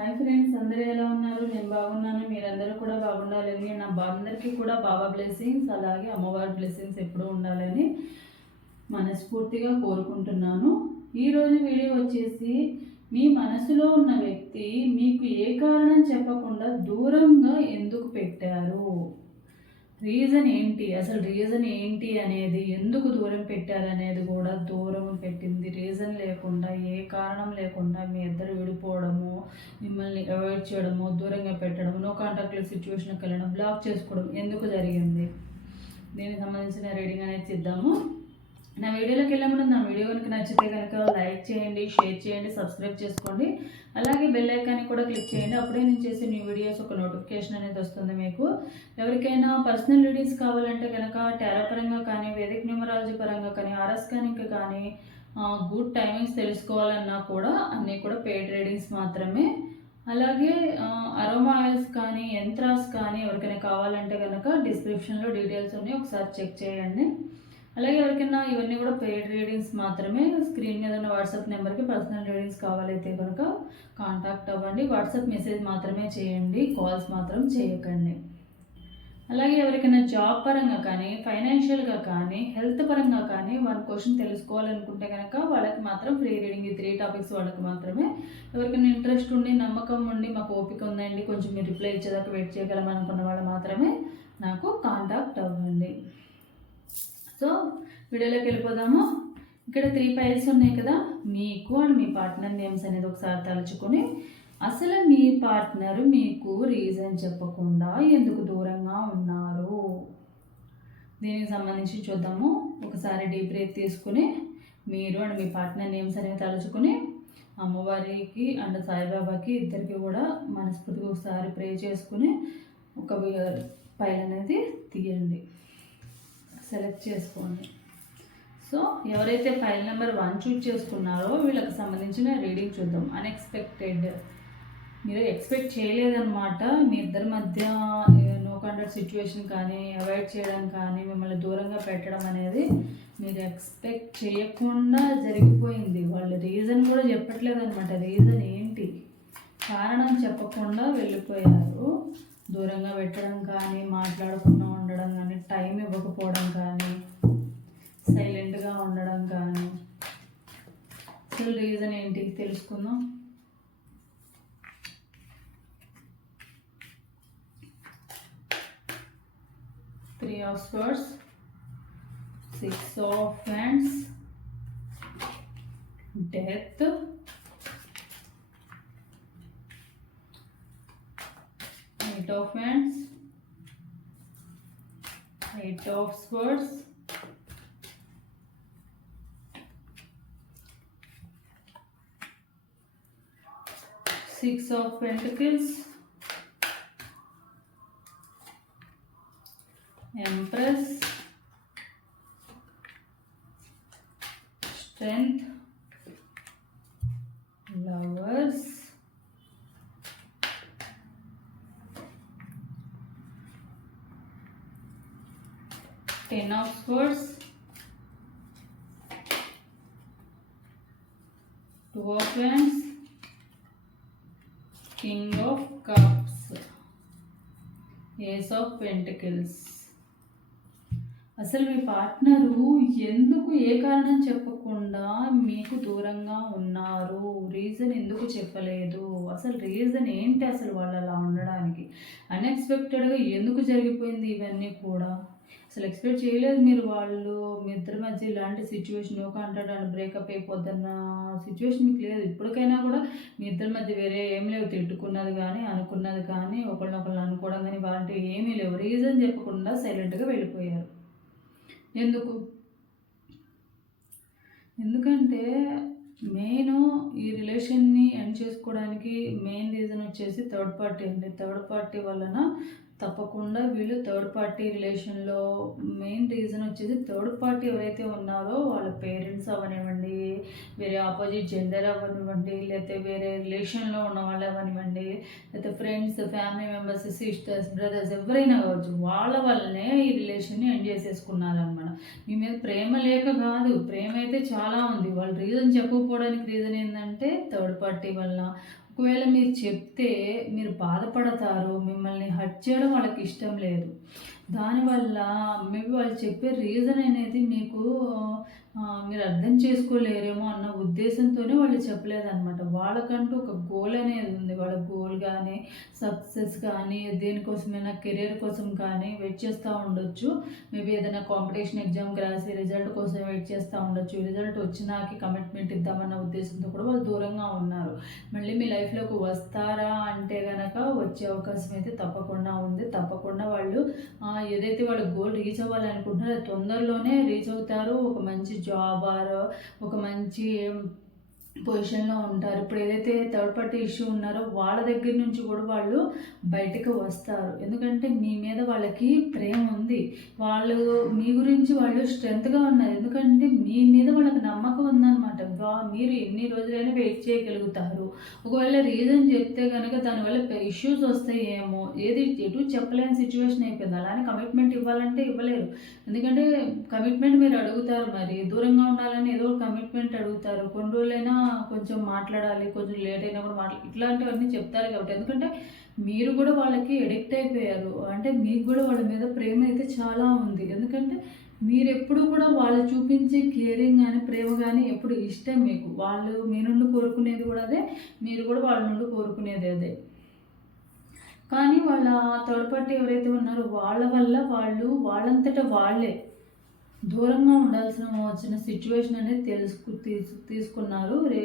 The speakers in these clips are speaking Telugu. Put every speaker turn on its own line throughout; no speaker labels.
హాయ్ ఫ్రెండ్స్ అందరూ ఎలా ఉన్నారు? నేను బాగున్నాను మీరందరూ కూడా బాగుండాలని నా బా- అందరికీ కూడా బాబా బ్లెస్సింగ్స్ అలాగే అమ్మవారి బ్లెస్సింగ్స్ ఎప్పుడూ ఉండాలని మనస్ఫూర్తిగా కోరుకుంటున్నాను. ఈరోజు వీడియో వచ్చేసి మీ మనసులో ఉన్న వ్యక్తి మీకు ఏ కారణం చెప్పకుండా దూరంగా ఎందుకు పెట్టారు? రీజన్ ఏంటి? అసలు రీజన్ ఏంటి అనేది ఎందుకు దూరం పెట్టారనేది కూడా దూరం పెట్టింది. రీజన్ లేకుండా ఏ కారణం లేకుండా మీ ఇద్దరు విడిపోవడము మిమ్మల్ని అవాయిడ్ చేయడము దూరంగా పెట్టడం నో కాంటాక్ట్లో సిచ్యువేషన్కి వెళ్ళడం బ్లాక్ చేసుకోవడం ఎందుకు జరిగింది? దీనికి సంబంధించిన రీడింగ్ అనేది ఇద్దాము నా వీడియోలోకి వెళ్ళే ముందు నా వీడియో కనుక నచ్చితే కనుక లైక్ చేయండి షేర్ చేయండి సబ్స్క్రైబ్ చేసుకోండి. అలాగే బెల్ ఐకాన్ని కూడా క్లిక్ చేయండి. అప్పుడే నేను చేసే న్యూ వీడియోస్ ఒక నోటిఫికేషన్ అనేది వస్తుంది మీకు. ఎవరికైనా పర్సనల్ రీడింగ్స్ కావాలంటే కనుక టెరా పరంగా కానీ వేదిక న్యూమరాలజీ పరంగా కానీ ఆర్ఎస్ స్కానింగ్ కానీ గుడ్ టైమింగ్స్ తెలుసుకోవాలన్నా కూడా అన్నీ కూడా పెయిడ్ రీడింగ్స్ మాత్రమే. అలాగే అరోమా ఆయిల్స్ కానీ యంత్రాస్ కానీ ఎవరికైనా కావాలంటే కనుక డిస్క్రిప్షన్లో డీటెయిల్స్ ఉన్నాయి. ఒకసారి చెక్ చేయండి. అలాగే ఎవరికైనా ఇవన్నీ కూడా పెయిడ్ రీడింగ్స్ మాత్రమే స్క్రీన్ మీద ఉన్న వాట్సాప్ నెంబర్కి పర్సనల్ రీడింగ్స్ కావాలైతే కనుక కాంటాక్ట్ అవ్వండి. వాట్సాప్ మెసేజ్ మాత్రమే చేయండి. కాల్స్ మాత్రం చేయకండి. అలాగే ఎవరికైనా జాబ్ పరంగా కానీ ఫైనాన్షియల్గా కానీ హెల్త్ పరంగా కానీ వాళ్ళ క్వశ్చన్ తెలుసుకోవాలనుకుంటే కనుక వాళ్ళకి మాత్రం ఫ్రీ రీడింగ్ ఈ త్రీ టాపిక్స్ వాళ్ళకి మాత్రమే. ఎవరికైనా ఇంట్రెస్ట్ ఉండి నమ్మకం ఉండి మాకు ఓపిక ఉందండి కొంచెం మీరు రిప్లై ఇచ్చేదాకా వెయిట్ చేయగలం అనుకున్న వాళ్ళు మాత్రమే నాకు కాంటాక్ట్ అవ్వండి. సో వీడియోలోకి వెళ్ళిపోదాము. ఇక్కడ త్రీ ఫైల్స్ ఉన్నాయి కదా. మీకు అండ్ మీ పార్ట్నర్ నేమ్స్ అనేది ఒకసారి తలుచుకొని అసలు మీ పార్ట్నర్ మీకు రీజన్ చెప్పకుండా ఎందుకు దూరంగా ఉన్నారు? దీనికి సంబంధించి చూద్దాము. ఒకసారి డీప్ బ్రేక్ తీసుకుని మీరు అండ్ మీ పార్ట్నర్ నేమ్స్ అనేవి తలుచుకుని అమ్మవారికి అండ్ సాయిబాబాకి ఇద్దరికి కూడా మనస్ఫూర్తిగా ఒకసారి ప్రే చేసుకుని ఒక uh, ఫైల్ అనేది తీయండి. సెలెక్ట్ చేసుకోండి. సో ఎవరైతే ఫైల్ నెంబర్ వన్ చూజ్ చేసుకున్నారో వీళ్ళకి సంబంధించిన రీడింగ్ చూద్దాం. అన్ఎక్స్పెక్టెడ్ మీరు ఎక్స్పెక్ట్ చేయలేదన్నమాట. మీ ఇద్దరి మధ్య నో కాంటాక్ట్ సిచ్యువేషన్ కానీ అవాయిడ్ చేయడం కానీ మిమ్మల్ని దూరంగా పెట్టడం అనేది మీరు ఎక్స్పెక్ట్ చేయకుండా జరిగిపోయింది. వాళ్ళు రీజన్ కూడా చెప్పట్లేదు అనమాట రీజన్ ఏంటి? కారణం చెప్పకుండా వెళ్ళిపోయారు. దూరంగా పెట్టడం కానీ మాట్లాడకుండా ఉండడం కానీ. టైం ఇవ్వకపోవడం కానీ సైలెంట్గా ఉండడం కానీ అసలు రీజన్ ఏంటి తెలుసుకుందాం. Three of swords six of hands death eight of hands height of squares. Six of pentacles. Empress. 10 of swords 2 of wands king of cups. Ace of pentacles. అసలు మీ పార్ట్నరు ఎందుకు ఏ కారణం చెప్పకుండా మీకు దూరంగా ఉన్నారు? రీజన్ ఎందుకు చెప్పలేదు? అసలు రీజన్ ఏంటి అసలు వాళ్ళు అలా ఉండడానికి అన్ఎక్స్పెక్టెడ్గా ఎందుకు జరిగిపోయింది ఇవన్నీ కూడా? అసలు ఎక్స్పెక్ట్ చేయలేదు మీరు వాళ్ళు మీ ఇద్దరి మధ్య ఇలాంటి సిచ్యువేషన్ ఒక అంటాడు అని బ్రేకప్ అయిపోద్దన్న సిచ్యువేషన్ మీకు లేదు. ఇప్పటికైనా కూడా మీ ఇద్దరి మధ్య వేరే ఏం లేవు. తిట్టుకున్నది కానీ అనుకున్నది కానీ ఒకళ్ళనొకళ్ళు అనుకోవడం కానీ వారంటీ ఏమీ లేవు. రీజన్ చెప్పకుండా సైలెంట్గా వెళ్ళిపోయారు. ఎందుకు? ఎందుకంటే మెయిన్ ఈ రిలేషన్ని ఎండ్ చేసుకోవడానికి మెయిన్ రీజన్ వచ్చేసి థర్డ్ పార్టీ అండి. థర్డ్ పార్టీ వలన తప్పకుండా వీళ్ళు థర్డ్ పార్టీ రిలేషన్లో మెయిన్ రీజన్ వచ్చేసి థర్డ్ పార్టీ ఎవరైతే ఉన్నారో వాళ్ళ పేరెంట్స్ అవనివ్వండి వేరే ఆపోజిట్ జెండర్ అవనివ్వండి లేకపోతే వేరే రిలేషన్లో ఉన్న వాళ్ళు అవనివ్వండి లేకపోతే friends family members sisters brothers ఎవరైనా కావచ్చు వాళ్ళ వల్లనే ఈ రిలేషన్ని ఎండ్ చేసేసుకున్నారనమాట మీ మీద ప్రేమ లేక కాదు ప్రేమ అయితే చాలా ఉంది. వాళ్ళు రీజన్ చెప్పకపోవడానికి రీజన్ ఏంటంటే థర్డ్ పార్టీ వల్ల. ఒకవేళ మీరు చెప్తే మీరు బాధపడతారు మిమ్మల్ని హర్ట్ చేయడం వాళ్ళకి ఇష్టం లేదు. దానివల్ల మేబీ వాళ్ళు చెప్పే రీజన్ అనేది మీకు మీరు అర్థం చేసుకోలేరేమో అన్న ఉద్దేశంతోనే వాళ్ళు చెప్పలేదన్నమాట. వాళ్ళకంటూ ఒక గోల్ అనేది ఉంది. వాళ్ళ గోల్ కానీ సక్సెస్ కానీ దేనికోసమైనా కెరీర్ కోసం కానీ వెయిట్ చేస్తూ ఉండొచ్చు. మేబీ ఏదైనా కాంపిటీషన్ ఎగ్జామ్కి రాసి రిజల్ట్ కోసం వెయిట్ చేస్తూ ఉండొచ్చు. రిజల్ట్ వచ్చినాకి కమిట్మెంట్ ఇద్దామన్న ఉద్దేశంతో కూడా వాళ్ళు దూరంగా ఉన్నారు. మళ్ళీ మీ లైఫ్లోకి వస్తారా అంటే కనుక వచ్చే అవకాశం అయితే తప్పకుండా ఉంది. తప్పకుండా వాళ్ళు ఏదైతే వాళ్ళ గోల్ రీచ్ అవ్వాలనుకుంటున్నారో తొందరలోనే రీచ్ అవుతారు. ఒక మంచి జాబ్ ఆర్ ఒక మంచి పొజిషన్లో ఉంటారు. ఇప్పుడు ఏదైతే థర్డ్ పార్టీ ఇష్యూ ఉన్నారో వాళ్ళ దగ్గర నుంచి కూడా వాళ్ళు బయటకు వస్తారు. ఎందుకంటే మీ మీద వాళ్ళకి ప్రేమ ఉంది. వాళ్ళు మీ గురించి వాళ్ళు స్ట్రెంత్గా ఉన్నారు. ఎందుకంటే మీ మీద వాళ్ళకి నమ్మకం ఉందన్నమాట. వా మీరు ఎన్ని రోజులైనా వెయిట్ చేయగలుగుతారు. ఒకవేళ రీజన్ చెప్తే కనుక దానివల్ల ఇష్యూస్ వస్తాయేమో ఏది ఎటు చెప్పలేని సిచ్యువేషన్ అయిపోయింది. అలానే కమిట్మెంట్ ఇవ్వాలంటే ఇవ్వలేరు. ఎందుకంటే కమిట్మెంట్ మీరు అడుగుతారు మరి. దూరంగా ఉండాలని ఏదో కమిట్మెంట్ అడుగుతారు. కొన్ని రోజులైనా కొంచెం మాట్లాడాలి కొంచెం లేట్ అయినా కూడా మాట్లా ఇట్లాంటివన్నీ చెప్తారు కాబట్టి. ఎందుకంటే మీరు కూడా వాళ్ళకి ఎడిక్ట్ అయిపోయారు. అంటే మీకు కూడా వాళ్ళ మీద ప్రేమ అయితే చాలా ఉంది. ఎందుకంటే మీరెప్పుడు కూడా వాళ్ళు చూపించే కేరింగ్ కానీ ప్రేమ కానీ ఎప్పుడు ఇష్టం మీకు. వాళ్ళు మీ నుండి కోరుకునేది కూడా అదే మీరు కూడా వాళ్ళ నుండి కోరుకునేది అదే. కానీ వాళ్ళ థర్డ్ పార్టీ ఎవరైతే ఉన్నారో వాళ్ళ వల్ల వాళ్ళు వాళ్ళంతటా వాళ్ళే. దూరంగా ఉండాల్సిన వచ్చిన సిచ్యువేషన్ అనేది తెలుసుకు తీసు తీసుకున్నారు. రే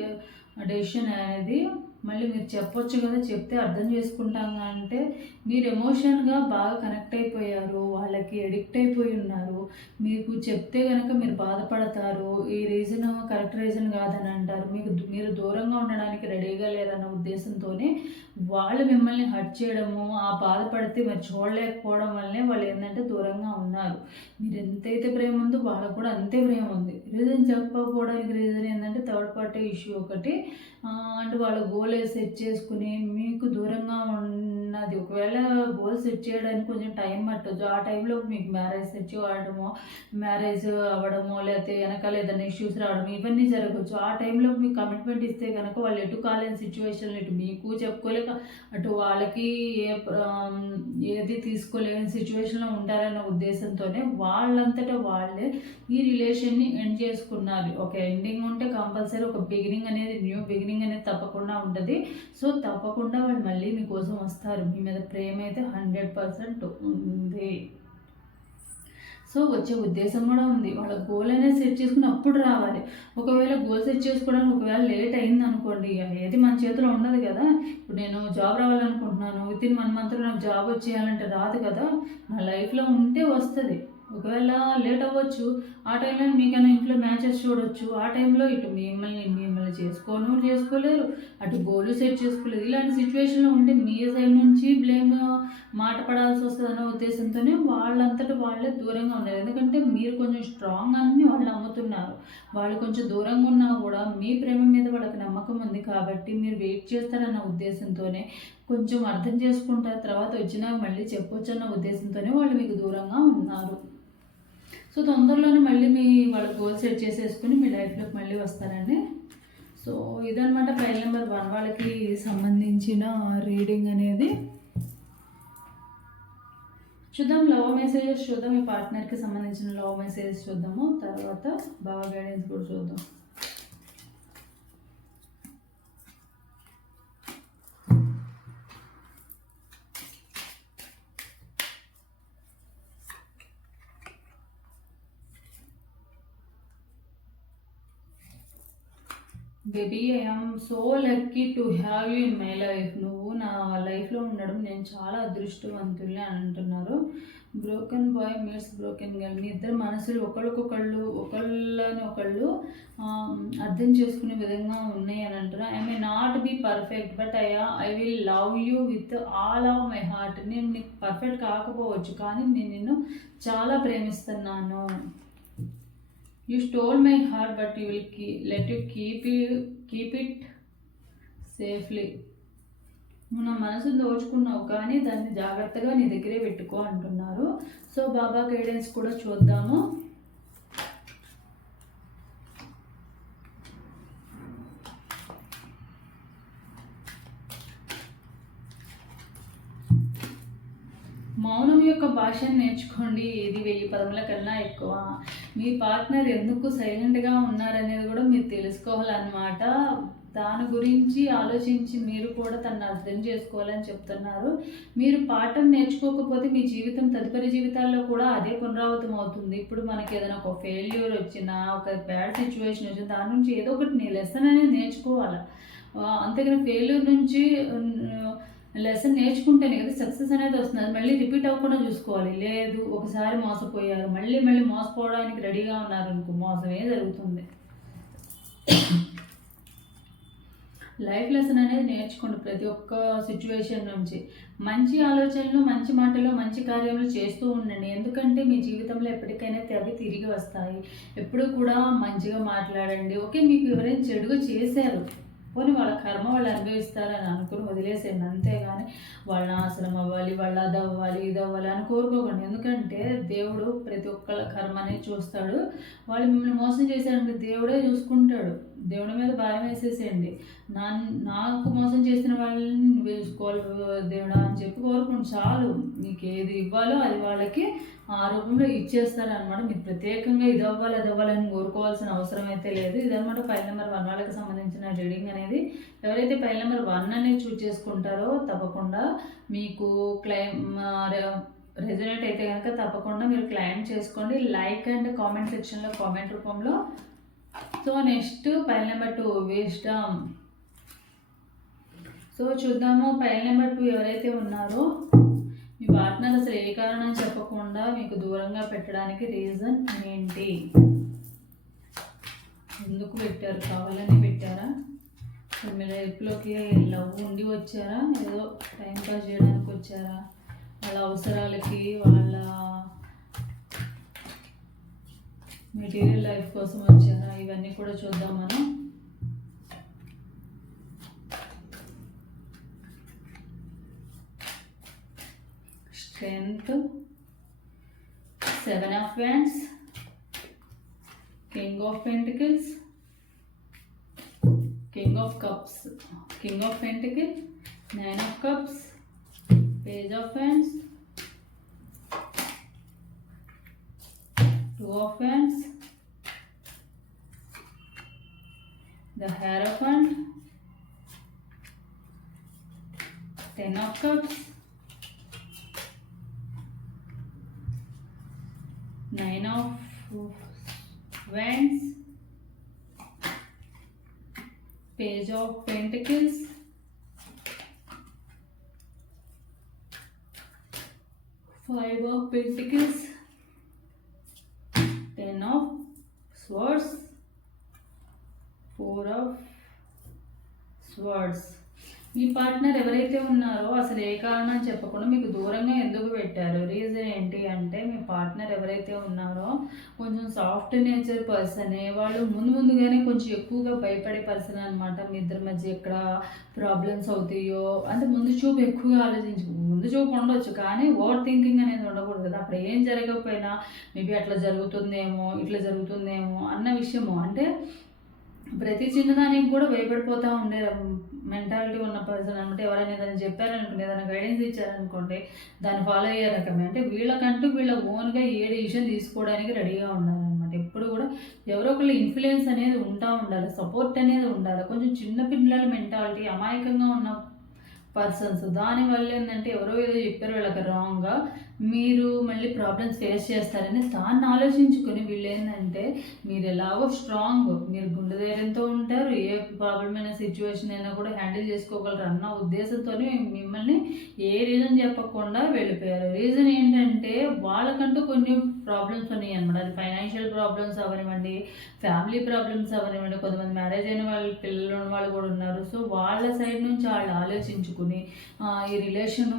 డెసిషన్ అనేది మళ్ళీ మీరు చెప్పొచ్చు కదా చెప్తే అర్థం చేసుకుంటాం అంటే మీరు ఎమోషన్గా బాగా కనెక్ట్ అయిపోయారు వాళ్ళకి ఎడిక్ట్ అయిపోయి ఉన్నారు మీకు చెప్తే కనుక మీరు బాధపడతారు ఈ రీజన్ కరెక్ట్ రీజన్ కాదని అంటారు మీకు మీరు దూరంగా ఉండడానికి రెడీగా లేరన్న ఉద్దేశంతోనే వాళ్ళు మిమ్మల్ని హర్ట్ చేయడము ఆ బాధపడితే మరి చూడలేకపోవడం వల్లనే వాళ్ళు ఏంటంటే దూరంగా ఉన్నారు. మీరు ఎంతైతే ప్రేమ ఉందో వాళ్ళకు కూడా అంతే ప్రేమ ఉంది. రీజన్ చెప్పకపోవడానికి రీజన్ ఏంటంటే థర్డ్ పార్టీ ఇష్యూ ఒకటి అంటే వాళ్ళ గోల్ సెట్ చేసుకుని మీకు దూరంగా ఉన్నది ఒకవేళ గోల్ సెట్ చేయడానికి కొంచెం టైం పట్టచ్చు. ఆ టైంలో మీకు మ్యారేజ్ సెట్ చేయడమో మ్యారేజ్ అవ్వడమో లేకపోతే వెనకాల ఏదైనా ఇష్యూస్ రావడం ఇవన్నీ జరగవచ్చు ఆ టైంలో మీకు కమిట్మెంట్ ఇస్తే కనుక వాళ్ళు ఎటు కాలేని సిచ్యువేషన్లు ఇటు మీకు చెప్పుకోలేక అటు వాళ్ళకి ఏ ఏది తీసుకోలేని సిచ్యువేషన్లో ఉంటారన్న ఉద్దేశంతోనే వాళ్ళంతటా వాళ్ళే ఈ రిలేషన్ని ఎండ్ చేసుకున్నారు. ఒక ఎండింగ్ ఉంటే కంపల్సరీ ఒక బిగినింగ్ అనేది న్యూ బిగినింగ్ అనేది తప్పకుండా ఉంటుంది. సో తప్పకుండా వాళ్ళు మళ్ళీ మీకోసం వస్తారు. మీ మీద ప్రేమ అయితే హండ్రెడ్ పర్సెంట్ ఉంది. సో వచ్చే ఉద్దేశం కూడా ఉంది. వాళ్ళ గోల్ అనేది సెట్ చేసుకుని అప్పుడు రావాలి. ఒకవేళ గోల్ సెట్ చేసుకోవడానికి ఒకవేళ లేట్ అయింది అనుకోండి ఏది మన చేతిలో ఉండదు కదా. ఇప్పుడు నేను జాబ్ రావాలనుకుంటున్నాను విత్ ఇన్ వన్ మంత్లో నాకు జాబ్ వచ్చేయాలంటే రాదు కదా. నా లైఫ్లో ఉంటే వస్తుంది. ఒకవేళ లేట్ అవ్వచ్చు ఆ టైంలో మీకైనా ఇంట్లో మ్యాచెస్ చూడొచ్చు. ఆ టైంలో ఇటు మిమ్మల్ని మిమ్మల్ని చేసుకోను చేసుకోలేరు. అటు గోలు సెట్ చేసుకోలేదు. ఇలాంటి సిచ్యువేషన్లో ఉంటే మీ సైడ్ నుంచి బ్లేమ్ మాట పడాల్సి వస్తుంది అన్న ఉద్దేశంతోనే వాళ్ళంతటా వాళ్ళే దూరంగా ఉన్నారు. ఎందుకంటే మీరు కొంచెం స్ట్రాంగ్ అని వాళ్ళు నమ్ముతున్నారు. వాళ్ళు కొంచెం దూరంగా ఉన్నా కూడా మీ ప్రేమ మీద వాళ్ళకి నమ్మకం ఉంది కాబట్టి మీరు వెయిట్ చేస్తారన్న ఉద్దేశంతోనే కొంచెం అర్థం చేసుకుంటారు. తర్వాత వచ్చినా మళ్ళీ చెప్పొచ్చు అన్న ఉద్దేశంతోనే వాళ్ళు మీకు దూరంగా ఉన్నారు. సో తొందరలోనే మళ్ళీ మీ వాళ్ళ గోల్ సెట్ చేసేసుకుని మీ లైఫ్లోకి మళ్ళీ వస్తారండి. సో ఇదనమాట ఫైల్ నెంబర్ వన్ వాళ్ళకి సంబంధించిన రీడింగ్ అనేది. చూద్దాం లవ్ మెసేజెస్ చూద్దాం మీ పార్ట్నర్కి సంబంధించిన లవ్ మెసేజెస్ చూద్దాము. తర్వాత బాగా గైడెన్స్ కూడా చూద్దాం. Baby I'm so lucky to have you in my life నువ్వు నా లైఫ్లో ఉండడం నేను చాలా అదృష్టవంతుల్ని అని అంటున్నారు. Broken boy meets broken girl మీ ఇద్దరు మనసులు ఒకళ్ళకొకళ్ళు ఒకళ్ళని ఒకళ్ళు um, అర్థం చేసుకునే విధంగా ఉన్నాయి అని అంటున్నారు. I may not be perfect but I I will love you with all of my heart నేను నీకు పర్ఫెక్ట్ కాకపోవచ్చు కానీ నేను నిన్ను చాలా ప్రేమిస్తున్నాను. You stole my heart but you will key let you keep keep it safely నా మనసు దోచుకున్నావు కానీ దాన్ని జాగ్రత్తగా నీ దగ్గరే పెట్టుకో అంటున్నారు. సో బాబా గైడెన్స్ కూడా చూద్దాము. మౌనం యొక్క భాషను నేర్చుకోండి. ఇది వెయ్యి పదముల కన్నా ఎక్కువ. మీ పార్ట్నర్ ఎందుకు సైలెంట్గా ఉన్నారనేది కూడా మీరు తెలుసుకోవాలన్నమాట. దాని గురించి ఆలోచించి మీరు కూడా తను అర్థం చేసుకోవాలని చెప్తున్నారు. మీరు పాఠం నేర్చుకోకపోతే మీ జీవితం తదుపరి జీవితాల్లో కూడా అదే పునరావృతం అవుతుంది. ఇప్పుడు మనకి ఏదైనా ఒక ఫెయిల్యూర్ వచ్చినా ఒక బ్యాడ్ సిచ్యువేషన్ వచ్చినా దాని నుంచి ఏదో ఒకటి లెసన్ అనేది నేర్చుకోవాలి. అంతేగాని ఫెయిల్యూర్ నుంచి లెసన్ నేర్చుకుంటేనే కదా సక్సెస్ అనేది వస్తుంది. మళ్ళీ రిపీట్ అవ్వకుండా చూసుకోవాలి. లేదు ఒకసారి మోసపోయారు. మళ్ళీ మళ్ళీ మోసపోవడానికి రెడీగా ఉన్నారు అనుకో మోసమే జరుగుతుంది. లైఫ్ లెసన్ అనేది నేర్చుకోండి ప్రతి ఒక్క సిచ్యువేషన్ నుంచి. మంచి ఆలోచనలు మంచి మాటలు మంచి కార్యములు చేస్తూ ఉండండి. ఎందుకంటే మీ జీవితంలో ఎప్పటికైనా అవి తిరిగి వస్తాయి. ఎప్పుడు కూడా మంచిగా మాట్లాడండి. ఓకే మీకు ఎవరైనా చెడుగా చేశారు. పోనీ వాళ్ళ కర్మ వాళ్ళు అనుభవిస్తారని అనుకుని వదిలేసేయండి. అంతేగాని వాళ్ళ నాశనం అవ్వాలి వాళ్ళు అది అవ్వాలి ఇది అవ్వాలి అని కోరుకోకండి. ఎందుకంటే దేవుడు ప్రతి ఒక్కళ్ళ కర్మ అనేది చూస్తాడు. వాళ్ళు మిమ్మల్ని మోసం చేశారంటే దేవుడే చూసుకుంటాడు. దేవుడి మీద భారం వేసేసేయండి. నా నాకు మోసం చేసిన వాళ్ళని నువ్వే చూసుకోవాలి దేవుడా అని చెప్పి కోరుకోండి. చాలు. నీకు ఏది ఇవ్వాలో అది వాళ్ళకి ఆ రూపంలో ఇచ్చేస్తారనమాట మీరు ప్రత్యేకంగా ఇది అవ్వాలి అది అవ్వాలని కోరుకోవాల్సిన అవసరం అయితే లేదు. ఇదనమాట ఫైల్ నెంబర్ వన్ వాళ్ళకి సంబంధించిన రీడింగ్ అనేది. ఎవరైతే ఫైల్ నెంబర్ వన్ అనేది చూస్ చేసుకుంటారో తప్పకుండా మీకు క్లైమ్ రెజనేట్ అయితే కనుక తప్పకుండా మీరు క్లైమ్ చేసుకోండి. లైక్ అండ్ కామెంట్ సెక్షన్లో కామెంట్ రూపంలో so next pile number two wisdom so చూద్దాము పైల్ నెంబర్ టూ ఎవరైతే ఉన్నారో మీ పార్ట్నర్ అసలు ఏ కారణం చెప్పకుండా మీకు దూరంగా పెట్టడానికి రీజన్ ఏంటి? ఎందుకు పెట్టారు? కావాలని పెట్టారా? మీ లైఫ్లోకి లవ్ ఉండి వచ్చారా? ఏదో టైం పాస్ చేయడానికి వచ్చారా? వాళ్ళ అవసరాలకి వాళ్ళ మెటీరియల్ లైఫ్ కోసం వచ్చారా ఇవన్నీ కూడా చూద్దాం మనం. Strength seven of wands king of pentacles king of cups king of pentacle nine of cups page of wands who offends the Hierophant, Ten of Cups, Nine of Wands, Page of Pentacles, Five of Pentacles, Ten of Swords, four of swords మీ పార్ట్నర్ ఎవరైతే ఉన్నారో అసలు ఏ కారణం చెప్పకుండా మీకు దూరంగా ఎందుకు పెట్టారు? రీజన్ ఏంటి అంటే మీ పార్ట్నర్ ఎవరైతే ఉన్నారో కొంచెం సాఫ్ట్ నేచర్ పర్సనే వాళ్ళు ముందు ముందుగానే కొంచెం ఎక్కువగా భయపడే పర్సన్ అనమాట మీ ఇద్దరి మధ్య ఎక్కడ ప్రాబ్లమ్స్ అవుతాయో అంటే ముందు చూపు ఎక్కువగా ఆలోచించు ముందు చూపు ఉండొచ్చు కానీ ఓవర్ థింకింగ్ అనేది ఉండకూడదు కదా. అప్పుడు ఏం జరగకపోయినా మేబీ అట్లా జరుగుతుందేమో ఇట్లా జరుగుతుందేమో అన్న విషయము. అంటే ప్రతి చిన్నదానికి కూడా భయపడిపోతూ ఉండే మెంటాలిటీ ఉన్న పర్సన్ అనమాట ఎవరైనా ఏదైనా చెప్పారనుకోండి ఏదైనా గైడెన్స్ ఇచ్చారనుకోండి దాన్ని ఫాలో అయ్యే రకమే. అంటే వీళ్ళకంటూ వీళ్ళ ఓన్గా ఏ డిసిషన్ తీసుకోవడానికి రెడీగా ఉండాలన్నమాట. ఎప్పుడు కూడా ఎవరో ఒకళ్ళు ఇన్ఫ్లుయెన్స్ అనేది ఉంటా ఉండాలి సపోర్ట్ అనేది ఉండాలి. కొంచెం చిన్న పిల్లల మెంటాలిటీ అమాయకంగా ఉన్న పర్సన్స్ దానివల్ల ఏంటంటే ఎవరో ఏదో చెప్పారు వీళ్ళకి రాంగ్గా మీరు మళ్ళీ ప్రాబ్లమ్స్ ఫేస్ చేస్తారని దాన్ని ఆలోచించుకొని వీళ్ళు ఏంటంటే మీరు ఎలాగో స్ట్రాంగ్ మీరు గుండె ధైర్యంతో ఉంటారు ఏ ప్రాబ్లం అయిన సిచ్యువేషన్ అయినా కూడా హ్యాండిల్ చేసుకోగలరు అన్న ఉద్దేశంతో మిమ్మల్ని ఏ రీజన్ చెప్పకుండా వెళ్ళిపోయారు. రీజన్ ఏంటంటే వాళ్ళకంటూ కొన్ని ప్రాబ్లమ్స్ ఉన్నాయి అనమాట అది ఫైనాన్షియల్ ప్రాబ్లమ్స్ అవనివ్వండి ఫ్యామిలీ ప్రాబ్లమ్స్ అవనివ్వండి కొంతమంది మ్యారేజ్ అయిన వాళ్ళు పిల్లలు ఉన్న వాళ్ళు కూడా ఉన్నారు. సో వాళ్ళ సైడ్ నుంచి వాళ్ళు ఆలోచించుకుని ఈ రిలేషన్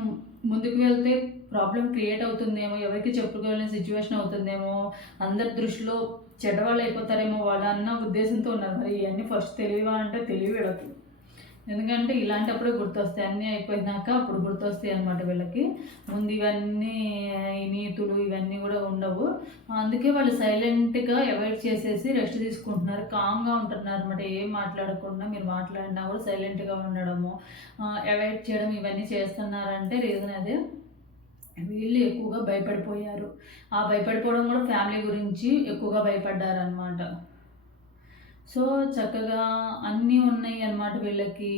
ముందుకు వెళ్తే ప్రాబ్లం క్రియేట్ అవుతుందేమో ఎవరికి చెప్పుకోలేని సిచ్యువేషన్ అవుతుందేమో అందరి దృష్టిలో చెడ్డవాళ్ళు అయిపోతారేమో వాళ్ళు అన్న ఉద్దేశంతో ఉన్నారు. మరి ఇవన్నీ ఫస్ట్ తెలియవా అంటే తెలివి ఎందుకంటే ఇలాంటప్పుడే గుర్తొస్తాయి. అన్నీ అయిపోయినాక అప్పుడు గుర్తొస్తాయి అనమాట వీళ్ళకి. ముందు ఇవన్నీ ఈ నీతులు ఇవన్నీ కూడా ఉండవు. అందుకే వాళ్ళు సైలెంట్గా అవాయిడ్ చేసేసి రెస్ట్ తీసుకుంటున్నారు. కామ్గా ఉంటున్నారు అనమాట ఏం మాట్లాడకుండా మీరు మాట్లాడినా కూడా సైలెంట్గా ఉండడము అవాయిడ్ చేయడం ఇవన్నీ చేస్తున్నారంటే రీజన్ అదే. వీళ్ళు ఎక్కువగా భయపడిపోయారు. ఆ భయపడిపోవడం కూడా ఫ్యామిలీ గురించి ఎక్కువగా భయపడ్డారనమాట సో చక్కగా అన్నీ ఉన్నాయి అన్నమాట వీళ్ళకి.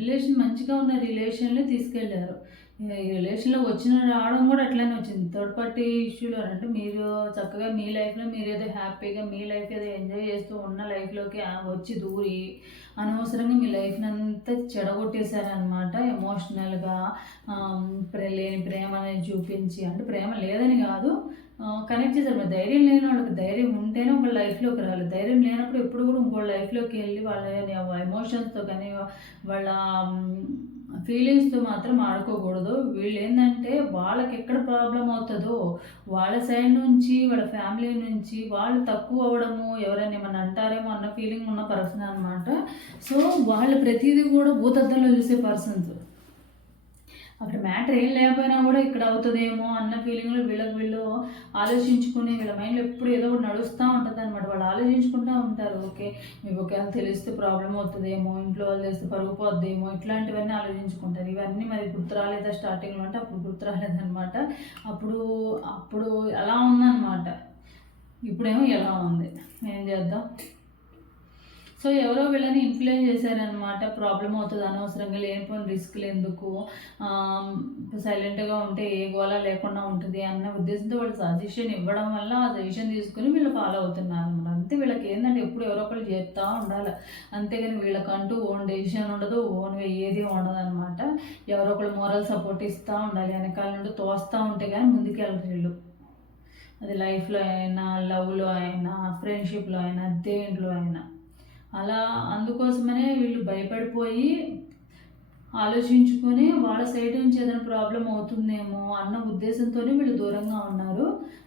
రిలేషన్ మంచిగా ఉన్న రిలేషన్లే తీసుకెళ్ళారు ఈ రిలేషన్లో వచ్చిన రావడం కూడా అట్లనే వచ్చింది. థర్డ్ పార్టీ ఇష్యూలో అంటే మీరు చక్కగా మీ లైఫ్లో మీరు ఏదో హ్యాపీగా మీ లైఫ్ ఏదో ఎంజాయ్ చేస్తూ ఉన్న లైఫ్లోకి వచ్చి దూరి అనవసరంగా మీ లైఫ్ని అంతా చెడగొట్టేశారనమాట ఎమోషనల్గా లేని ప్రేమ అనేది చూపించి. అంటే ప్రేమ లేదని కాదు కనెక్ట్ చేశారు. మరి ధైర్యం లేని వాళ్ళకి ధైర్యం ఉంటేనే ఒక లైఫ్లోకి రావాలి. ధైర్యం లేనప్పుడు ఎప్పుడు కూడా ఇంకో లైఫ్లోకి వెళ్ళి వాళ్ళ ఎమోషన్స్తో కానీ వాళ్ళ ఫీలింగ్స్తో మాత్రం ఆడుకోకూడదు. వీళ్ళు ఏంటంటే వాళ్ళకి ఎక్కడ ప్రాబ్లం అవుతుందో వాళ్ళ సైడ్ నుంచి వాళ్ళ ఫ్యామిలీ నుంచి వాళ్ళు తక్కువ అవ్వడము ఎవరైనా ఏమన్నా అంటారేమో అన్న ఫీలింగ్ ఉన్న పర్సన్ అనమాట సో వాళ్ళు ప్రతిదీ కూడా భూతద్దంలో చూసే పర్సన్స్ అక్కడ మ్యాటర్ ఏం లేకపోయినా కూడా ఇక్కడ అవుతుందేమో అన్న ఫీలింగ్లో వీళ్ళకి వీళ్ళు ఆలోచించుకుని వీళ్ళ మైండ్లో ఎప్పుడు ఏదో ఒకటి నడుస్తూ ఉంటుంది అనమాట వాళ్ళు ఆలోచించుకుంటూ ఉంటారు. ఓకే మీకు ఒకవేళ తెలిస్తే ప్రాబ్లం అవుతుందేమో ఇంట్లో వాళ్ళు తెలిస్తే పరుగు పోద్దేమో ఇట్లాంటివన్నీ ఆలోచించుకుంటారు. ఇవన్నీ మరి గుర్తు రాలేదా స్టార్టింగ్లో అంటే అప్పుడు గుర్తు రాలేదనమాట అప్పుడు అప్పుడు అలా ఉందన్నమాట. ఇప్పుడేమో ఎలా ఉంది. ఏం చేద్దాం? సో ఎవరో వీళ్ళని ఇన్ఫ్లుయెన్స్ చేశారనమాట ప్రాబ్లం అవుతుంది అనవసరంగా లేనిపోయిన రిస్క్లు ఎందుకు? సైలెంట్గా ఉంటే ఏ గోళ లేకుండా ఉంటుంది అన్న ఉద్దేశంతో వాళ్ళు సజెషన్ ఇవ్వడం వల్ల ఆ సజెషన్ తీసుకుని వీళ్ళు ఫాలో అవుతున్నారు అనమాట అంతే వీళ్ళకి ఏంటంటే ఎప్పుడు ఎవరో ఒకళ్ళు చెప్తా ఉండాలి. అంతేగాని వీళ్ళకంటూ ఓన్ డెసిషన్ ఉండదు ఓన్గా ఏది ఉండదు అనమాట ఎవరో ఒకళ్ళు మోరల్ సపోర్ట్ ఇస్తూ ఉండాలి వెనకాల నుండి తోస్తూ ఉంటే కానీ ముందుకెళ్ళరు వీళ్ళు. అది లైఫ్లో అయినా లవ్లో అయినా ఫ్రెండ్షిప్లో అయినా దేంట్లో అయినా. అలా అందుకోసమనే వీళ్ళు భయపడిపోయి ఆలోచించుకొని వాళ్ళ సైడ్ నుంచి ఏదైనా ప్రాబ్లం అవుతుందేమో అన్న ఉద్దేశంతోనే వీళ్ళు దూరంగా ఉన్నారు.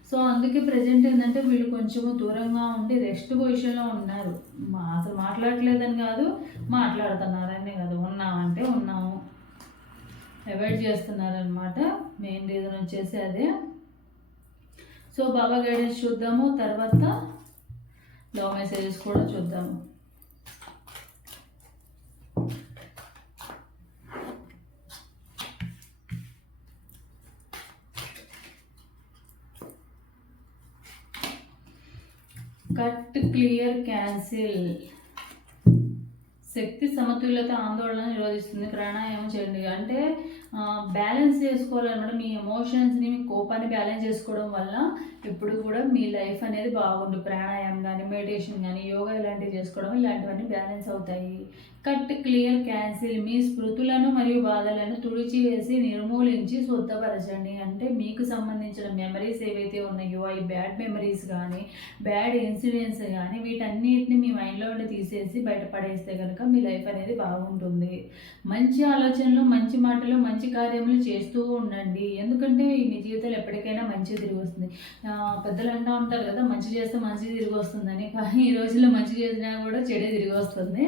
సో అందుకే ప్రజెంట్ ఏంటంటే వీళ్ళు కొంచెము దూరంగా ఉండి రెస్ట్ పొజిషన్లో ఉన్నారు. మా అసలు మాట్లాడట్లేదని కాదు మాట్లాడుతున్నారని కాదు. ఉన్నామంటే ఉన్నాము. అవాయిడ్ చేస్తున్నారనమాట మెయిన్ రీజన్ వచ్చేసి అదే. సో బాబా గైడెన్స్ చూద్దాము తర్వాత లవ్ మెసేజెస్ కూడా చూద్దాము కట్ క్లియర్ క్యాన్సిల్. శక్తి సమతుల్యత ఆందోళన నిరోధిస్తుంది. ప్రాణాయామం చేయండి. అంటే బ్యాలెన్స్ చేసుకోవాలన్నమాట. మీ ఎమోషన్స్ని మీ కోపాన్ని బ్యాలెన్స్ చేసుకోవడం వల్ల ఎప్పుడు కూడా మీ లైఫ్ అనేది బాగుండు. ప్రాణాయామం కానీ మెడిటేషన్ కానీ యోగా ఇలాంటివి చేసుకోవడం ఇలాంటివన్నీ బ్యాలెన్స్ అవుతాయి. Cut clear cancel. మీ స్మృతులను మరియు బాధలను తుడిచివేసి నిర్మూలించి శుద్ధపరచండి. అంటే మీకు సంబంధించిన మెమరీస్ ఏవైతే ఉన్నాయో అవి బ్యాడ్ మెమరీస్ కానీ బ్యాడ్ ఇన్సిడెంట్స్ కానీ వీటన్నిటిని మీ మైండ్లో ఉండి తీసేసి బయటపడేస్తే కనుక మీ లైఫ్ అనేది బాగుంటుంది. మంచి ఆలోచనలు మంచి మాటలు మంచి కార్యములు చేస్తూ ఉండండి. ఎందుకంటే మీ జీవితంలో ఎప్పటికైనా మంచి తిరిగి వస్తుంది. పెద్దలు అంటూ ఉంటారు కదా మంచి చేస్తే మంచి తిరిగి వస్తుందని. కానీ ఈ రోజుల్లో మంచి చేసినా కూడా చెడే తిరిగి వస్తుంది.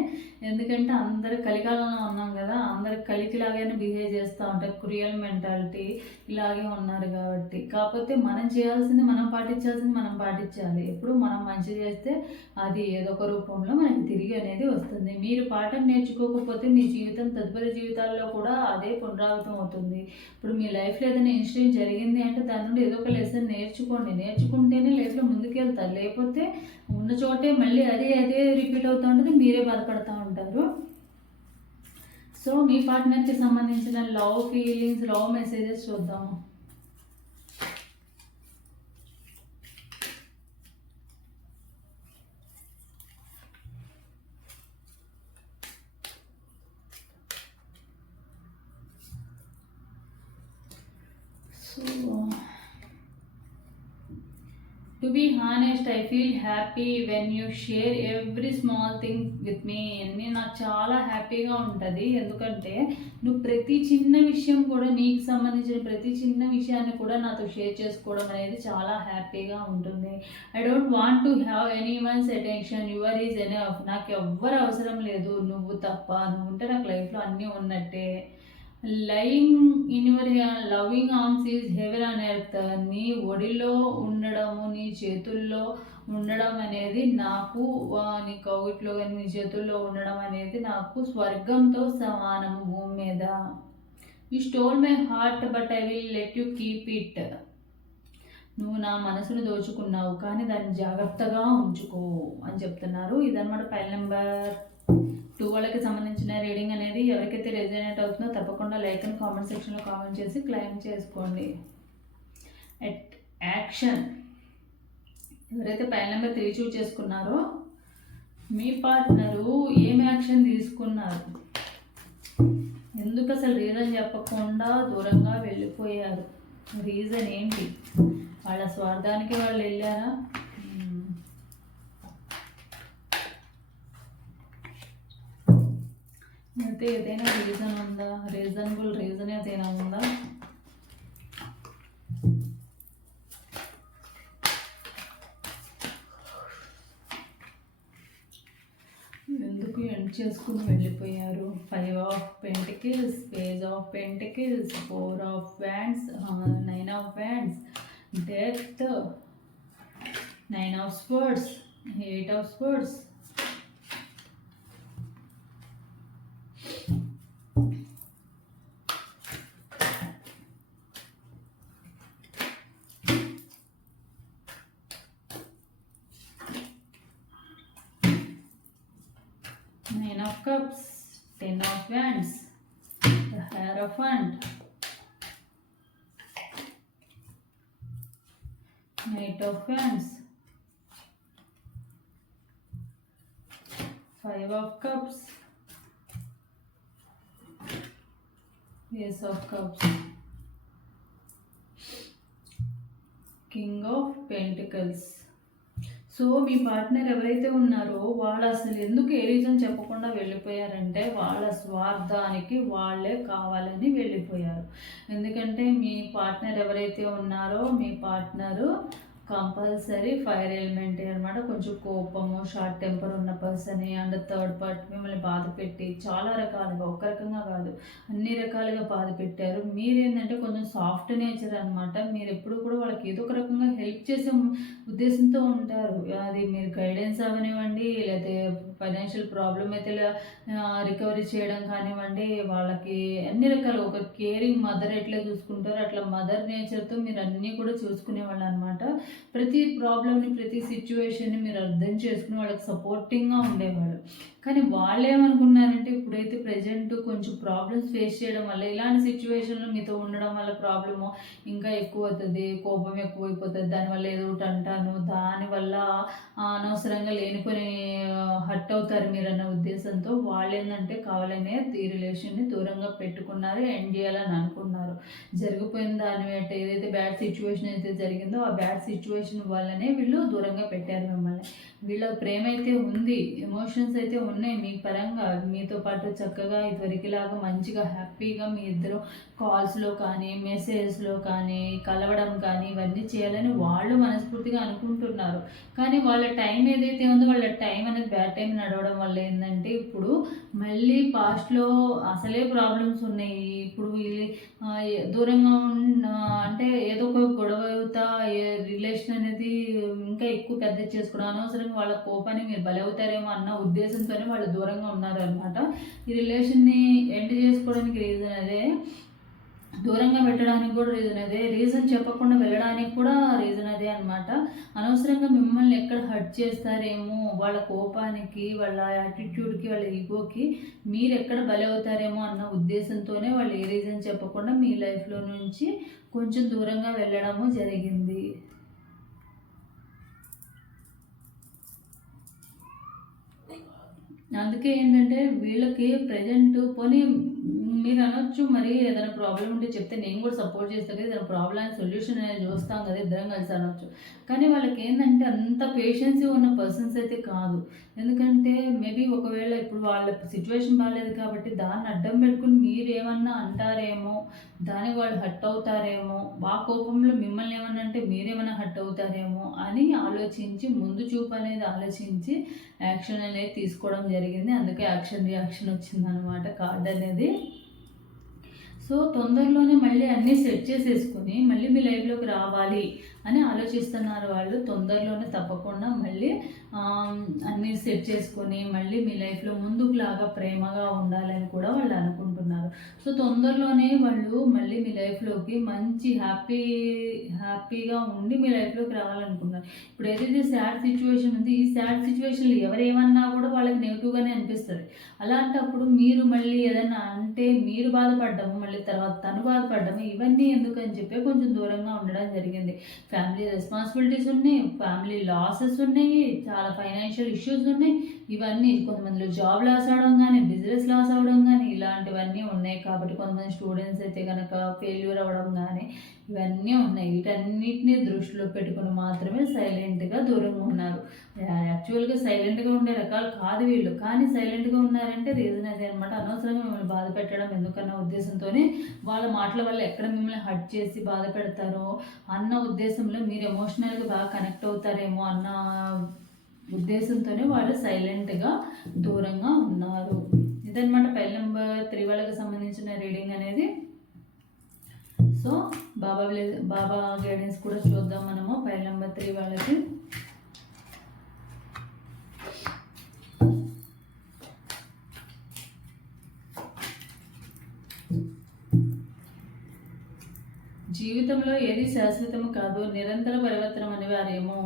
ఎందుకంటే అందరు కలికాలంలో ఉన్నాం కదా అందరు కలికిలాగానే బిహేవ్ చేస్తూ ఉంటారు. క్రియల్ మెంటాలిటీ ఇలాగే ఉన్నారు కాబట్టి. కాకపోతే మనం చేయాల్సింది మనం పాటించాల్సింది మనం పాటించాలి. ఎప్పుడు మనం మంచి చేస్తే అది ఏదో ఒక రూపంలో మనకి తిరిగి అనేది వస్తుంది. మీరు పాఠం నేర్చుకోకపోతే మీ జీవితం తదుపరి జీవితాల్లో కూడా అదే పునరావృతం అవుతుంది. ఇప్పుడు మీ లైఫ్లో ఏదైనా ఇన్సిడెంట్ జరిగింది అంటే దాని నుండి ఏదో ఒక లెసన్ నేర్చుకోండి. నేర్చుకుంటేనే లైఫ్లో ముందుకెళ్తారు. లేకపోతే ఉన్న చోటే మళ్ళీ అదే అదే రిపీట్ అవుతూ ఉంటుంది మీరే బాధపడుతూ ఉంటారు. సో మీ పార్ట్నర్కి సంబంధించిన లవ్ ఫీలింగ్స్ లవ్ మెసేజెస్ చూద్దాము. To be honest I feel happy when you share every small thing with me అని నాకు చాలా హ్యాపీగా ఉంటుంది. ఎందుకంటే నువ్వు ప్రతి చిన్న విషయం కూడా నీకు సంబంధించిన ప్రతి చిన్న విషయాన్ని కూడా నాతో షేర్ చేసుకోవడం అనేది చాలా హ్యాపీగా ఉంటుంది. I don't want to have anyone's attention your is enough నాకు ఎవ్వరు అవసరం లేదు. నువ్వు తప్ప. నువ్వు ఉంటే నాకు లైఫ్లో అన్నీ ఉన్నట్టే. Lying in your loving arms is heaven on earth నీ ఒడిలో ఉండడము నీ చేతుల్లో ఉండడం అనేది నాకు నీ కౌగిట్లో నీ చేతుల్లో ఉండడం అనేది నాకు స్వర్గంతో సమానము భూమి మీద. You stole my heart but I will let you keep it నువ్వు నా మనసును దోచుకున్నావు కానీ దాన్ని జాగ్రత్తగా ఉంచుకో అని చెప్తున్నారు. ఇదన్నమాట ఫైల్ నెంబర్ టూ వాళ్ళకి సంబంధించిన రీడింగ్ అనేది ఎవరికైతే రెజనేట్ అవుతుందో తప్పకుండా లైక్ అండ్ కామెంట్ సెక్షన్లో కామెంట్ చేసి క్లైమ్ చేసుకోండి. At action. ఎవరైతే పైన నెంబర్ త్రీ చూస్ చేసుకున్నారో మీ పార్ట్నరు ఏం యాక్షన్ తీసుకున్నారు? ఎందుకు అసలు రీజన్ చెప్పకుండా దూరంగా వెళ్ళిపోయారు? రీజన్ ఏంటి? వాళ్ళ స్వార్థానికి వాళ్ళు వెళ్ళారా? అయితే ఏదైనా రీజన్ ఉందా? రీజనబుల్ రీజన్ ఏదైనా ఉందా? ఎందుకు ఎండ్ చేసుకుని వెళ్ళిపోయారు? Five of pentacles page of pentacles four of wands nine of wands death nine of sports eight of sports Nine of Cups, Ten of Wands, the Hierophant, Knight of Wands, Five of Cups, Ace of Cups, King of so me partner ఎవరైతే ఉన్నారో వాళ్ళు అసలు ఎందుకు ఏ రీజన్ చెప్పకుండా వెళ్ళిపోయారంటే వాళ్ళ స్వార్థానికి వాళ్ళే కావాలని వెళ్ళిపోయారు. ఎందుకంటే మీ పార్ట్నర్ ఎవరైతే ఉన్నారో మీ పార్ట్నరు కంపల్సరీ ఫైర్ ఎలిమెంట్ అనమాట కొంచెం కోపము షార్ట్ టెంపర్ ఉన్న పర్సన్ అండ్ థర్డ్ పార్టీ మిమ్మల్ని బాధ పెట్టి చాలా రకాలుగా ఒక రకంగా కాదు అన్ని రకాలుగా బాధ పెట్టారు. మీరేంటంటే కొంచెం సాఫ్ట్ నేచర్ అనమాట మీరు ఎప్పుడు కూడా వాళ్ళకి ఏదో ఒక రకంగా హెల్ప్ చేసే ఉద్దేశంతో ఉంటారు. అది మీరు గైడెన్స్ అవనివ్వండి లేకపోతే ఫైనాన్షియల్ ప్రాబ్లం అయితే రికవరీ చేయడం కానివ్వండి వాళ్ళకి అన్ని రకాలు ఒక కేరింగ్ మదర్ ఎట్లా చూసుకుంటారో అట్లా మదర్ నేచర్తో మీరు అన్నీ కూడా చూసుకునేవాళ్ళు అనమాట ప్రతి ప్రాబ్లమ్ని ప్రతి సిచ్యువేషన్ని మీరు అర్థం చేసుకుని వాళ్ళకి సపోర్టింగ్గా ఉండేవాళ్ళు. కానీ వాళ్ళు ఏమనుకున్నారంటే ఇప్పుడైతే ప్రజెంట్ కొంచెం ప్రాబ్లమ్స్ ఫేస్ చేయడం వల్ల ఇలాంటి సిచ్యువేషన్లో మీతో ఉండడం వల్ల ప్రాబ్లము ఇంకా ఎక్కువ అవుతుంది కోపం ఎక్కువైపోతుంది దానివల్ల ఏదో ఒకటి అంటాను దానివల్ల అనవసరంగా లేనిపోని హట్ అవుతారు మీరు అన్న ఉద్దేశంతో వాళ్ళు ఏంటంటే కావాలనే ఈ రిలేషన్ని దూరంగా పెట్టుకున్నారు ఎండ్ చేయాలని అనుకున్నారు. జరిగిపోయిన దాని వెంట ఏదైతే బ్యాడ్ సిచ్యువేషన్ అయితే జరిగిందో ఆ బ్యాడ్ సిచ్యువేషన్ వల్లనే వీళ్ళు దూరంగా పెట్టారు మిమ్మల్ని. వీళ్ళ ప్రేమ అయితే ఉంది ఎమోషన్స్ అయితే ఉన్నాయి. మీ పరంగా మీతో పాటు చక్కగా ఇదివరకులాగా మంచిగా హ్యాపీగా మీ ఇద్దరు కాల్స్లో కానీ మెసేజ్లో కానీ కలవడం కానీ ఇవన్నీ చేయాలని వాళ్ళు మనస్ఫూర్తిగా అనుకుంటున్నారు. కానీ వాళ్ళ టైం ఏదైతే ఉందో వాళ్ళ టైం అనేది బ్యాడ్ టైం నడవడం వల్ల ఏంటంటే ఇప్పుడు మళ్ళీ పాస్ట్లో అసలే ప్రాబ్లమ్స్ ఉన్నాయి. ఇప్పుడు దూరంగా ఉన్న అంటే ఏదో ఒక గొడవ అవుతా రిలేషన్ అనేది ఇంకా ఎక్కువ పెద్ద చేసుకోవడం అనవసరంగా వాళ్ళ కోపాన్ని మీరు బలవుతారేమో అన్న ఉద్దేశంతోనే వాళ్ళు దూరంగా ఉన్నారు అనమాట ఈ రిలేషన్ని ఎండ్ చేసుకోవడానికి రీజన్ అదే. దూరంగా పెట్టడానికి కూడా రీజన్ అదే. రీజన్ చెప్పకుండా వెళ్ళడానికి కూడా రీజన్ అదే అనమాట అనవసరంగా మిమ్మల్ని ఎక్కడ హర్ట్ చేస్తారేమో వాళ్ళ కోపానికి వాళ్ళ యాటిట్యూడ్కి వాళ్ళ ఈగోకి మీరు ఎక్కడ బలవుతారేమో అన్న ఉద్దేశంతోనే వాళ్ళు ఏ రీజన్ చెప్పకుండా మీ లైఫ్లో నుంచి కొంచెం దూరంగా వెళ్ళడము జరిగింది. అందుకే ఏంటంటే వీళ్ళకి ప్రజెంట్ పోనీ మీరు అనొచ్చు మరి ఏదైనా ప్రాబ్లం ఉంటే చెప్తే నేను కూడా సపోర్ట్ చేస్తాను కదా ఏదైనా ప్రాబ్లం సొల్యూషన్ అనేది చూస్తాం కదా ఇద్దరం కలిసి అనొచ్చు. కానీ వాళ్ళకి ఏంటంటే అంత పేషెన్సీ ఉన్న పర్సన్స్ అయితే కాదు. ఎందుకంటే మేబీ ఒకవేళ ఇప్పుడు వాళ్ళ సిచ్యువేషన్ బాగాలేదు కాబట్టి దాన్ని అడ్డం పెట్టుకుని మీరు ఏమన్నా అంటారేమో దానికి వాళ్ళు హట్ అవుతారేమో మా కోపంలో మిమ్మల్ని ఏమన్నా అంటే మీరేమైనా హట్ అవుతారేమో అని ఆలోచించి ముందు చూపు అనేది ఆలోచించి యాక్షన్ అనేది తీసుకోవడం జరిగింది జరిగింది. అందుకే యాక్షన్ రియాక్షన్ వచ్చింది అనమాట కార్డ్ అనేది. సో తొందరలోనే మళ్ళీ అన్నీ సెట్ చేసేసుకుని మళ్ళీ మీ లైఫ్లోకి రావాలి అని ఆలోచిస్తున్నారు వాళ్ళు. తొందరలోనే తప్పకుండా మళ్ళీ అన్నీ సెట్ చేసుకొని మళ్ళీ మీ లైఫ్లో ముందుకు లాగా ప్రేమగా ఉండాలని కూడా వాళ్ళు అనుకుంటున్నారు. సో తొందరలోనే వాళ్ళు మళ్ళీ మీ లైఫ్లోకి మంచి హ్యాపీ హ్యాపీగా ఉండి మీ లైఫ్లోకి రావాలనుకుంటున్నారు. ఇప్పుడు ఏదైతే సాడ్ సిచ్యువేషన్ ఉంది ఈ సాడ్ సిచ్యువేషన్లో ఎవరు ఏమన్నా కూడా వాళ్ళకి నెగిటివ్గానే అనిపిస్తుంది. అలాంటప్పుడు మీరు మళ్ళీ ఏదైనా అంటే మీరు బాధపడ్డము మళ్ళీ తర్వాత తను బాధపడ్డము ఇవన్నీ ఎందుకని చెప్పి కొంచెం దూరంగా ఉండడం జరిగింది. ఫ్యామిలీ రెస్పాన్సిబిలిటీస్ ఉన్నాయి ఫ్యామిలీ లాసెస్ ఉన్నాయి చాలా ఫైనాన్షియల్ ఇష్యూస్ ఉన్నాయి. ఇవన్నీ కొంతమందిలో జాబ్ లాస్ అవడం కానీ బిజినెస్ లాస్ అవడం కానీ ఇలాంటివన్నీ ఉన్నాయి కాబట్టి కొంతమంది స్టూడెంట్స్ అయితే కనుక ఫెయిల్యూర్ అవ్వడం కానీ ఇవన్నీ ఉన్నాయి. వీటన్నిటిని దృష్టిలో పెట్టుకుని మాత్రమే సైలెంట్గా దూరంగా ఉన్నారు. యాక్చువల్గా సైలెంట్గా ఉండే రకాలు కాదు వీళ్ళు. కానీ సైలెంట్గా ఉన్నారంటే రీజన్ అదే అనమాట అనవసరంగా మిమ్మల్ని బాధ పెట్టడం ఎందుకన్న ఉద్దేశంతోనే వాళ్ళ మాటల వల్ల ఎక్కడ మిమ్మల్ని హర్ట్ చేసి బాధ పెడతారో అన్న ఉద్దేశంలో మీరు ఎమోషనల్గా బాగా కనెక్ట్ అవుతారేమో అన్న ఉద్దేశంతోనే వాళ్ళు సైలెంట్గా దూరంగా ఉన్నారు. ఇదనమాట పైల్ నెంబర్ త్రీ వాళ్ళకి సంబంధించిన రీడింగ్ అనేది. సో బాబా బాబా గైడెన్స్ కూడా చూద్దాం మనము పైల్ నెంబర్ త్రీ వాళ్ళకి. జీవితంలో ఏది శాశ్వతం కాదు నిరంతర పరివర్తనం అనేవారేమో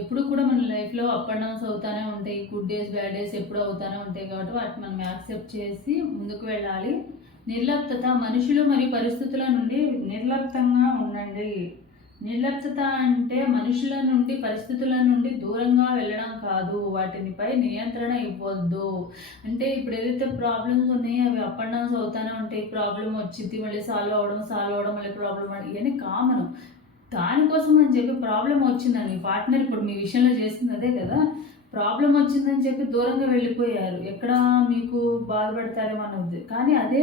ఎప్పుడు కూడా మన లైఫ్లో అప్ అండ్ డౌన్స్ అవుతానే ఉంటాయి. గుడ్ డేస్ బ్యాడ్ డేస్ ఎప్పుడు అవుతానే ఉంటాయి కాబట్టి వాటిని మనం యాక్సెప్ట్ చేసి ముందుకు వెళ్ళాలి. నిర్లప్తత మనుషులు మరియు పరిస్థితుల నుండి నిర్లప్తంగా ఉండండి. నిర్లప్త అంటే మనుషుల నుండి పరిస్థితుల నుండి దూరంగా వెళ్ళడం కాదు. వాటినిపై నియంత్రణ ఇవ్వద్దు. అంటే ఇప్పుడు ఏదైతే ప్రాబ్లమ్స్ ఉన్నాయో అవి అప్ అండ్ డౌన్స్ అవుతానే ఉంటాయి. ప్రాబ్లం వచ్చింది మళ్ళీ సాల్వ్ అవ్వడం సాల్వ్ అవ్వడం మళ్ళీ ప్రాబ్లం ఇవన్నీ కామన్. దానికోసం అని చెప్పి ప్రాబ్లం వచ్చిందని మీ పార్ట్నర్ ఇప్పుడు మీ విషయంలో చేసింది అదే కదా. ప్రాబ్లం వచ్చిందని చెప్పి దూరంగా వెళ్ళిపోయారు. ఎక్కడ మీకు బాధపడతారేమో అన్న కానీ అదే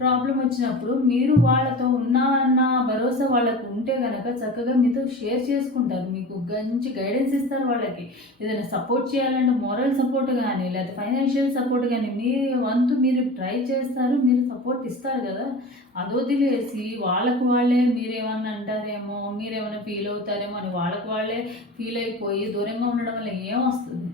ప్రాబ్లం వచ్చినప్పుడు మీరు వాళ్ళతో ఉన్నారన్న భరోసా వాళ్ళకు ఉంటే కనుక చక్కగా మీతో షేర్ చేసుకుంటారు. మీకు మంచి గైడెన్స్ ఇస్తారు వాళ్ళకి. ఏదైనా సపోర్ట్ చేయాలంటే మోరల్ సపోర్ట్ కానీ లేదా ఫైనాన్షియల్ సపోర్ట్ కానీ మీ వంతు మీరు ట్రై చేస్తారు మీరు సపోర్ట్ ఇస్తారు కదా. అదొదిలేసి వాళ్ళకు వాళ్ళే మీరేమన్నా అంటారేమో మీరేమైనా ఫీల్ అవుతారేమో అని వాళ్ళకు వాళ్ళే ఫీల్ అయిపోయి దూరంగా ఉండడం వల్ల ఏం వస్తుంది?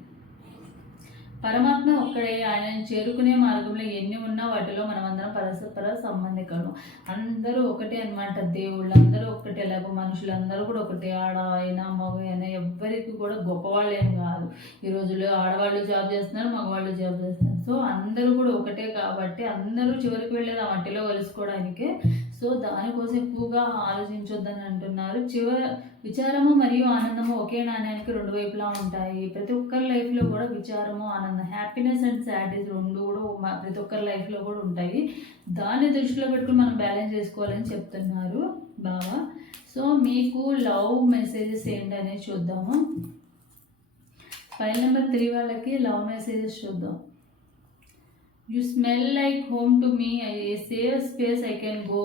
పరమాత్మ ఒక్కడే ఆయన చేరుకునే మార్గంలో ఎన్ని ఉన్నా వాటిలో మనమందరం పరస్పర సంబంధికులు. అందరూ ఒకటే అనమాట దేవుళ్ళు. అందరూ ఒకటే లేక మనుషులందరూ కూడా ఒకటే. ఆడ అయినా మగ అయినా ఎవ్వరికి కూడా గొప్పవాళ్ళు ఏం కాదు. ఈ రోజుల్లో ఆడవాళ్ళు జాబ్ చేస్తున్నారు మగవాళ్ళు జాబ్ చేస్తున్నారు. సో అందరూ కూడా ఒకటే కాబట్టి అందరూ చివరికి వెళ్ళేది ఆ మట్టిలో కలుసుకోవడానికే సో దానికోసం ఎక్కువగా ఆలోచించొద్దని అంటున్నారు. చివర విచారము మరియు ఆనందము ఒకే నాణ్యానికి రెండు వైపులా ఉంటాయి. ప్రతి ఒక్కరి లైఫ్లో కూడా విచారము ఆనందం హ్యాపీనెస్ అండ్ సాడీస్ రెండు కూడా ప్రతి ఒక్కరి లైఫ్లో కూడా ఉంటాయి. దాన్ని దృష్టిలో పెట్టుకుని మనం బ్యాలెన్స్ చేసుకోవాలని చెప్తున్నారు బాగా సో మీకు లవ్ మెసేజెస్ ఏంటనేది చూద్దాము. ఫైల్ నెంబర్ త్రీ వాళ్ళకి లవ్ మెసేజెస్ చూద్దాం. You smell like home to me a safe space I can go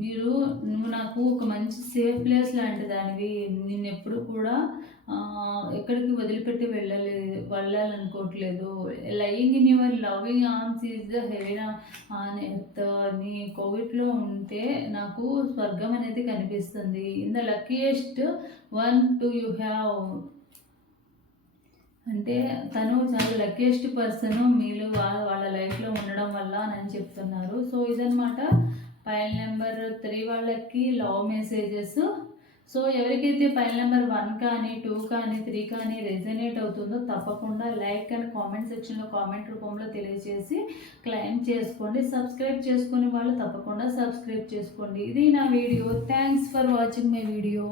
మీరు నువ్వు నాకు ఒక మంచి సేఫ్ ప్లేస్ లాంటి దానివి. నేను ఎప్పుడు కూడా ఎక్కడికి వదిలిపెట్టి వెళ్ళలేదు వెళ్ళాలనుకోవట్లేదు. Lying in your loving arms is the heaven on earth నీ కోవిడ్లో ఉంటే నాకు స్వర్గం అనేది కనిపిస్తుంది. In the luckiest one to you have అంటే తను చాలా లక్కీయెస్ట్ పర్సన్ మీరు వాళ్ళ వాళ్ళ లైఫ్లో ఉండడం వల్ల అని చెప్తున్నారు. సో ఇదనమాట ఫైల్ నెంబర్ త్రీ వాళ్ళకి లవ్ మెసేజెస్ సో ఎవరికైతే ఫైల్ నెంబర్ వన్ కానీ టూ కానీ త్రీ కానీ రెజనేట్ అవుతుందో తప్పకుండా లైక్ అండ్ కామెంట్ సెక్షన్లో కామెంట్ రూపంలో తెలియజేసి క్లైమ్ చేసుకోండి. సబ్స్క్రైబ్ చేసుకునే వాళ్ళు తప్పకుండా సబ్స్క్రైబ్ చేసుకోండి. ఇది నా video thanks for watching my video